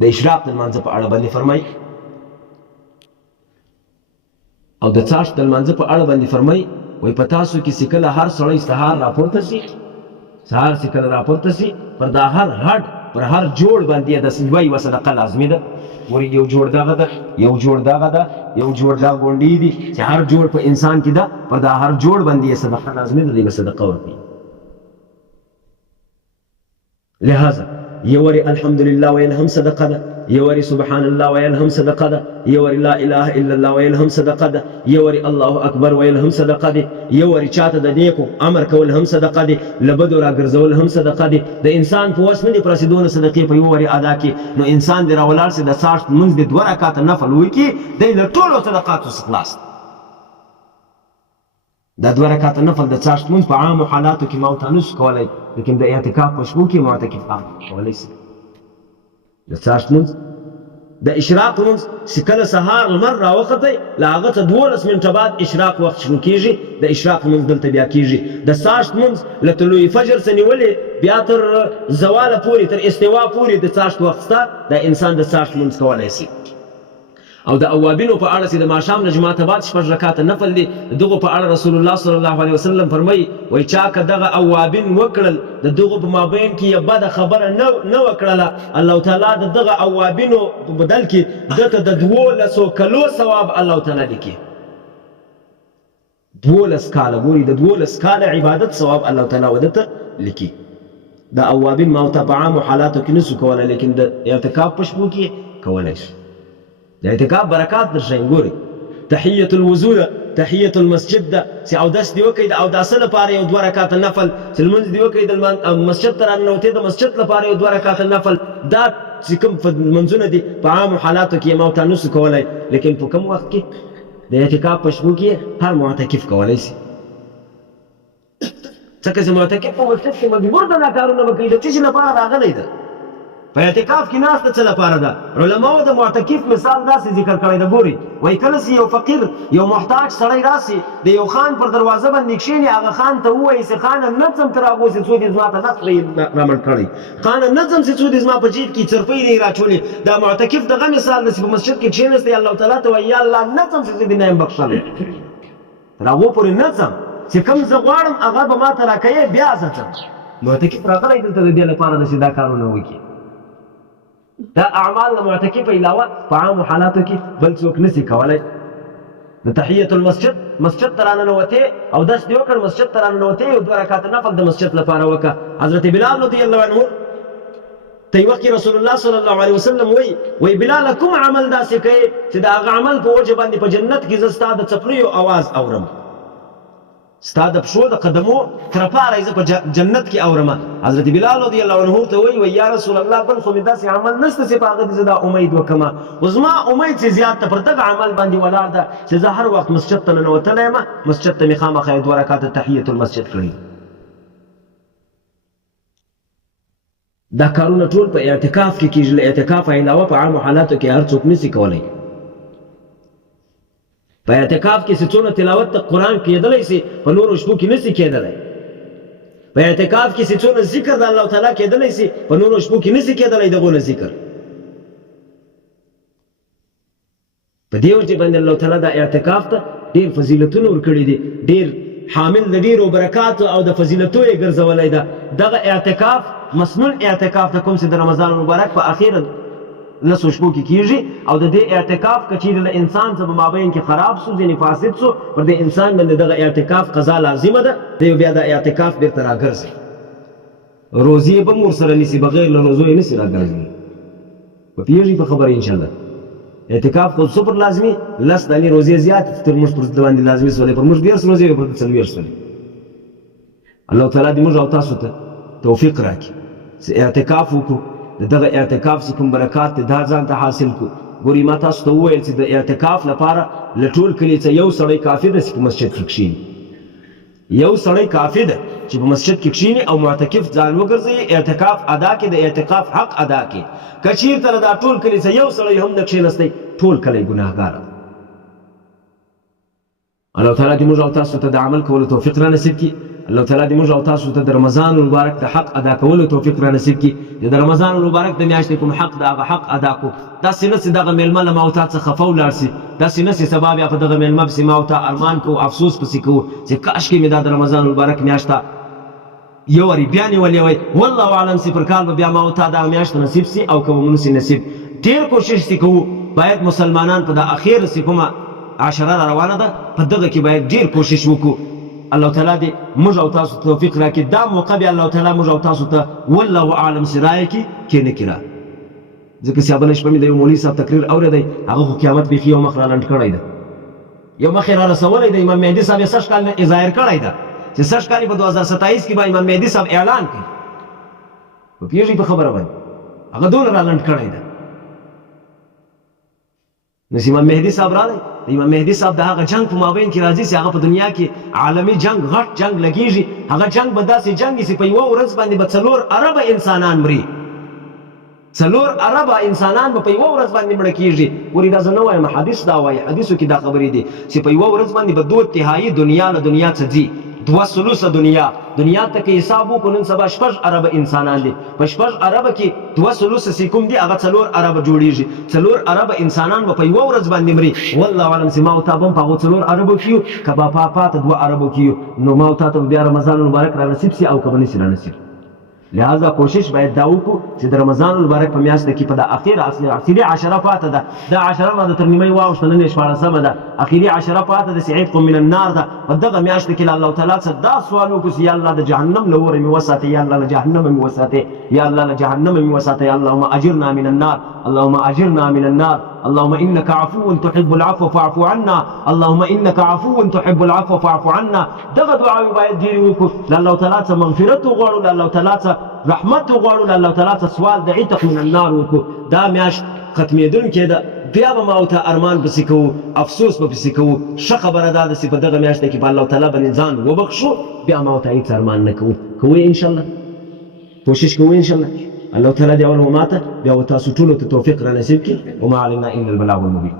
د اشراق د لمانځه په اړه باندې فرمایي او د څاښت د لمانځه په اړه باندې فرمایي وایي په تاسو کې چې کله هر سړی سهار راپورته شي سهار چې کله راپورته شي پر دا هر هډ پر هر جوړ باندې د یوه صدقه لازمي ده ورې یو جوړ دغه ده یو جوړ دغه ده یو جوړ دا غونډې دي چې هر جوړ په انسان کې ده پر دا هر جوړ باندې صدقه لازمي ده دی به صدقه ورکړي لهذا یوري الحمدلله ویل هم صدقه ده یوري سبحان الله ویل هم صدقه ده یوري لا اله الا الله ویل هم صدقه ده یوري الله اکبر ویل هم صدقه ده یوري چاته د نیکو امر کول هم صدقه ده لبدو راګرځول هم صدقه ده د انسان په وس نه دي پرسیدونه صدقې په یوري ادا کې نو انسان دی راولاړ سي د 60 منځ د 2 رکعات نفل وکي د ټولو صدقاتو خلاص دا 2 رکعات نفل د 60 منځ په عام حالاتو کې موتانس کولای لیکن د اعتکاف په شپو کې معتکف کولای شي د 60 منځ د اشراق منځ چې کله سهار لمر راوختی له هغه څه 12 منټه بعد اشراق وخت شروع کیږي د اشراق منځ دلته بیا کیږي د 60 منځ له طلوع فجر څخه نیولې بیا تر زواله پورې تر استوا پورې د 60 وخت شته د انسان د 60 منځ کولی شي او د اوابینو په اړه چې د ماښام نه جماعته بعد 6 رکعاته نفل دي دغه په اړه رسول الله صلی الله علیه وسلم فرمایي وایي چا که دغه اوابین وکړل د دغو په مابین کې یوه بده خبره نه وکړله الله تعالی د دغه اوابینو په بدل کې دته د 12 کلو ثواب الله تعالی لیکي 12 کاله ګوري د 12 کاله عبادت ثواب الله تعالی ودته لیکي د اوابین ما ته په عامو حالاتو کې نسو کولی لیکن د اعتکاف په شپو کې کولی شي د اعتکاف برکات درشئ ګورئ تحیة الوضو ده تحیة المسجد ده چې اودس دې وکړئ د اوداسه لپاره یو 2 رکعاته نفل چې لمونځ دې وکړئ د مسجد ته راننوتې د مسجد لپاره یو 2 رکعاته نفل دا چې کوم منځونه دي په عامو حالاتو کې یې ما ورته نسو کولی لیکن په کوم وخت کې د اعتکاف په شپو کې هر معتکف کولی شي ځکه چې معتکف په مسجد کې مجبور ده دا کارونه به کوي د څه شي لپاره راغلی ده په اعتکاف کې ناسته څه لپاره ده علماو د معتکف مثال داسې ذکر کړی ده ګوري وایي کله چې یو فقیر یو محتاج سړی راسي د یو خان پر دروازه باندې کښېني هغه خان ته ووایي چې خانه نه ځم ته راغوسې څو دې زما ته نقل رامنډ کړی خانه نه ځم چې څو دې زما په جیب کې څرپۍ دې راچولې دا معتکف دغه مثال ده چې په مسجد کې کښېنستی الله تعالی ته وایي یا الله نه ځم چې زه دې نه یم بخښلی تر هغو پورې نه ځم چې کوم زه غواړم هغه به ما ته راکوې بیا زه ځم معتکف راغلی دلته د دې لپاره ده چې دا کارونه وکړي دا اعمال د معتکف علاوه په عامو حالاتو کې بل څوک نشي کولی د تحیة المسجد مسجد ته راننوتې اودس دې وکړ مسجد ته راننوتې یو 2 رکعاته نفل د مسجد لپاره وکړه حضرت بلال رضی الله عنه ته یو وخت رسول الله صلی الله علیه وسلم وایي بلال کوم عمل داسې کوي چې د هغه عمل په وجه باندې په جنت کې زه ستا د څپلیو اواز اورم ستا د پښو د قدمو کرپاره زه په جنت کې اورم حضرت بلال رضی الله عنه ته وایي یا رسول الله بل خو مې داسې عمل نشته چې په هغه زه دا امید وکړم خو زما امید چې زیات ته پر دغه عمل باندې ولاړ ده چې زه هر وخت مسجد ته ننوتلی یم مسجد ته مې خامخا یو 2 رکعاته تحیة المسجد کړي دا کارونه ټول په اعتکاف کې کېږي له اعتکاف علاوه په عامو حالاتو کې هر څوک نشي کولی په اعتکاف کې چې څونه تلاوت د قرآن کېدلی شي په نورو شپو کې نشي کېدلی په اعتکاف کې چې څونه ذکر د الله تعالی کېدلی شي په نورو شپو کې نشي کېدلی دغونه ذکر په دې وجه باندې الله تعالی دا اعتکاف ته ډېر فضیلتونه ورکړي دي ډېر حامل د ډېرو برکاتو او د فضیلتو یې ګرځولی ده دغه اعتکاف مسنون اعتکاف ته کوم چې د رمضان مبارک په اخیره لسو شپو کې کېږي او د دې اعتکاف که چیرې له انسان څه په مابین کې خراب سو ځینې فاسد سو پر دې انسان باندې دغه اعتکاف قضا لازمه ده دی بیا دا اعتکاف بېرته راګرځي روزې به هم ورسره نیسي بغیر له روزو یې نسي راګرځي پوهېږي په خبره انشاءالله اعتکاف خو څو پر لازمي 10 دانې روزې زیاتې تر موږ پر باندې لازمي سولې پر موږ 10 روزې پر 40 سولې الله تعالی دې موږ او تاسو ته توفیق راکړي چې اعتکاف وکړو دغه اعتکاف چې کوم برکات دی دا ځان ته حاصل کړو ګورې ما تاسو ته وویل چې د اعتکاف لپاره له ټول کلي څه یو سړی کافي ده چې په مسجد کې کښېني یو سړی کافي ده چې په مسجد کې کښېني او معتکف ځان وګرځوي اعتکاف ادا کړي د اعتکاف حق ادا کړي که چېرته له دا ټول کلي څه یو سړی هم نه کښېنستی ټول کلی ګناهګاره الله تعالی دې موږ او تاسو ته د عمل کولو توفیق را نصیب کړي الله تعالی دې موږ او تاسو ته د رمضان المبارک د حق ادا کولو توفیق را نصیب کړي. د رمضان المبارک د میاشتې کوم حق د هغه حق ادا کړو. داسې نه چې دغه میلمه له ما او تا څخه خفه ولاړ شي، داسې نه چې سبا بیا په دغه میلمه پسې ما او تا ارمان کوو، افسوس پسې کوو چې کاشکې مې دا د رمضان المبارک میاشت یو وارې بیا نیولې وای. والله اعلم چې پر کال به بیا ما او تا دغه میاشت نصیب سي او که به مو نسي نصیب. ډېر کوشش چې کوو باید مسلمانان په د اخر چې کومه عشره را روانه ده په دغه کې باید ډېر کوشش وکړو. الله تعالی دې موږ او تاسو توفیق راکړي. دا موقع بیا الله تعالی موږ او تاسو ته والله اعلم چې رایه کړي کې نه کړه. ځکه چې بله شپه مې د یو مولوي صاحب تقریر اورېدی، هغه خو قیامت بیخي یو مخ را لنډ کړی ده، یو مخ یې را رسولی دی. امام مهدي صاحب یې 60 کال نه ظاهر کړی ده چې 60 کال په 2027 کې به امام مهدي صاحب اعلان کړي. په پوهېږئ په خبره باندې هغه دونه را لنډ کړی ده. نو امام مهدي صاحب راغی، د امام مهدي صاحب د هغه جنگ په مابین کې راځي چې هغه په دنیا کې عالمي جنگ غټ جنگ لګېږي. هغه جنگ به داسې جنګ وي چې په یوه ورځ باندې به 4 اربه انسانان مري، 4 اربه انسانان به په یوه ورځ باندې مړه کېږي. ورې دا زه نه وایم، حدیث دا وایي، حدیثو کې دا خبرې دي چې په یوه ورځ باندې به 2/3 دنیا له دنیا څخه ځي، 2/3 دنیا ته که حساب وکړو نن سبا 6 اربه انسانان دي. په 6 اربه کې 2/3 چې کوم دي هغه 4 اربه جوړېږي. 4 اربه انسانان به په یوه ورځ باندې مري. والله اعلم چې ما او تا به هم په هغو 4 اربو کې یو، که به پاته 2 اربو کې یو، نو ما او تا ته بیا رمضان المبارک را نصیب سي او که به نسي را نصیب. لہذا کوشش باید دا وکړو چې د رمضان المبارک په میاشت کې په د اخري عشره پاته ده، دا عشره به د تر نیمۍ واوښته، نن یې 14مه ده، اخري عشره پاته ده چې عتق من النار ده. په دغه میاشت کې له الله تعالی څخه دا سوال وکړو چې یا الله د جهنم له اوره مې وساتې، یا الله له جهنم مې وساتې، یا الله له جهنم مې وساتې، اللهم اجرنا من النار، اللهم اجرنا من النار، اللهم انك عفو تحب العفو فاعف عنا، اللهم انك عفو تحب العفو فاعف عنا. دغه دعاوې باید ډېرې وکړو، له الله تعالی څخه مغفرت وغواړو، له الله تعالی څخه رحمت وغواړو، له الله تعالی څخه سوال د عتق من النار وکړو. دا میاشت ختمېدونکې ده، بیا به ما او ته ارمان پسې کوو، افسوس به پسې کوو. ښه خبره دا ده چې په دغه میاشت کې په الله تعالی باندې ځان وبخښو، بیا ما او ته هېڅ ارمان نه کوو. کوو انشاءالله، کوشش کوو انشاءالله. الله تعالی دې اول و ماته بیا و تاسو ټولو ته توفیق را نصیب کړي. وما علینا الا البلاغ المبین.